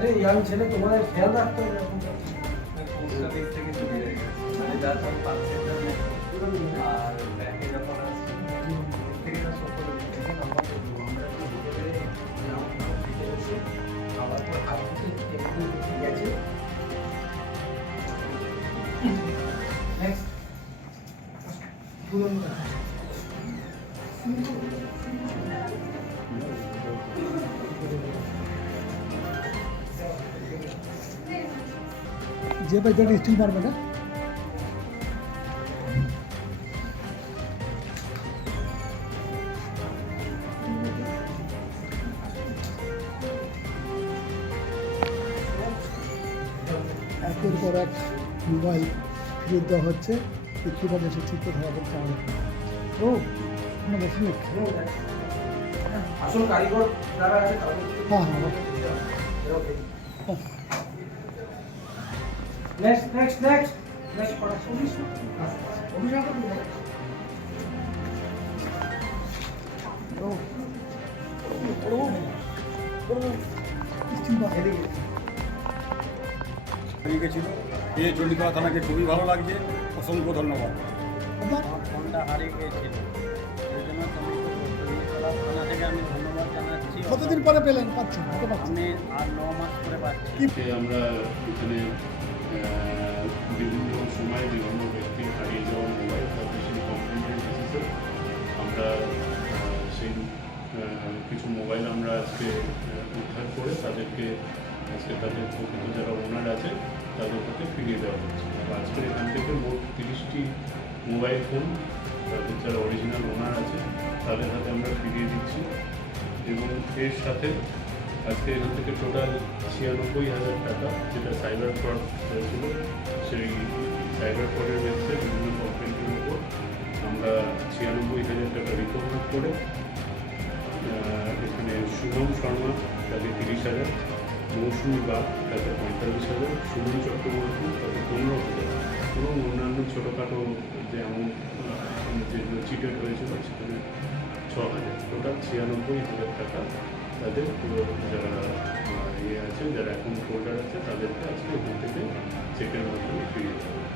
আরে ইয়াং ছেলে তোমাদের খেয়াল রাখতে হবে। পোস্টার দিক থেকে চলে যায়। মানে যার সব পাচ্ছে আর ব্যাংকে যখন আসছে থেকে না নাম্বার একটু বুঝে পেরে হাত থেকে একটু গেছে। নেক্সট যে ভাই যেটা স্টিল মারবে না? একের পর এক মোবাইল ফিরিয়ে দেওয়া হচ্ছে। কীভাবে সে চিত্র ধরা করছে আমাদের ও আসল কারিগর যারা আছে হ্যাঁ হ্যাঁ। হ্যাঁ। নেক্সট নেক্সট নেক্সট নেক্সট হারিয়ে গেছিল এই থানাকে খুবই ভালো লাগছে অসংখ্য ধন্যবাদ আপনার ফোনটা হারিয়ে গিয়েছিল সেই জন্য থানা থেকে আমি ধন্যবাদ জানাচ্ছি কতদিন পরে পেলেন? পাচ্ছেন? আমি আর ন মাস করে পাচ্ছি। আমরা এখানে বিভিন্ন সময় বিভিন্ন ব্যক্তি হারিয়ে যাওয়া মোবাইল তাদের সেই কমপ্লেন্টের বেসিসে আমরা সেই কিছু মোবাইল আমরা আজকে উদ্ধার করে তাদেরকে আজকে তাদের প্রকৃত যারা ওনার আছে তাদের হাতে ফিরিয়ে দেওয়া হচ্ছে আর আজকের এখান থেকে মোট তিরিশটি মোবাইল ফোন তাদের যারা অরিজিনাল ওনার আছে তাদের হাতে আমরা ফিরিয়ে দিচ্ছি এবং এর সাথে আজকে এখান থেকে টোটাল ছিয়ানব্বই হাজার টাকা, যেটা সাইবার ফ্রড হয়েছিল, সেই সাইবার ফ্রডের বেসে বিভিন্ন কমপ্লেন্টের উপর আমরা ছিয়ানব্বই হাজার টাকা রিকভার করে এখানে শুভম শর্মা, তাকে তিরিশ হাজার, মৌসুমি বাগ, তাকে পঁয়তাল্লিশ হাজার সুমন চক্রবর্তী, তাকে পনেরো হাজার এবং অন্যান্য ছোটোখাটো যে অ্যামাউন্ট যেগুলো চিটেড হয়েছিল, সেখানে ছ হাজার। টোটাল ছিয়ানব্বই হাজার টাকা তাদের যারা ইয়ে আছে যারা অ্যাকাউন্ট হোল্ডার আছে তাদেরকে আজকে ওখান থেকে চেকের মাধ্যমে ফিরিয়ে দেওয়া।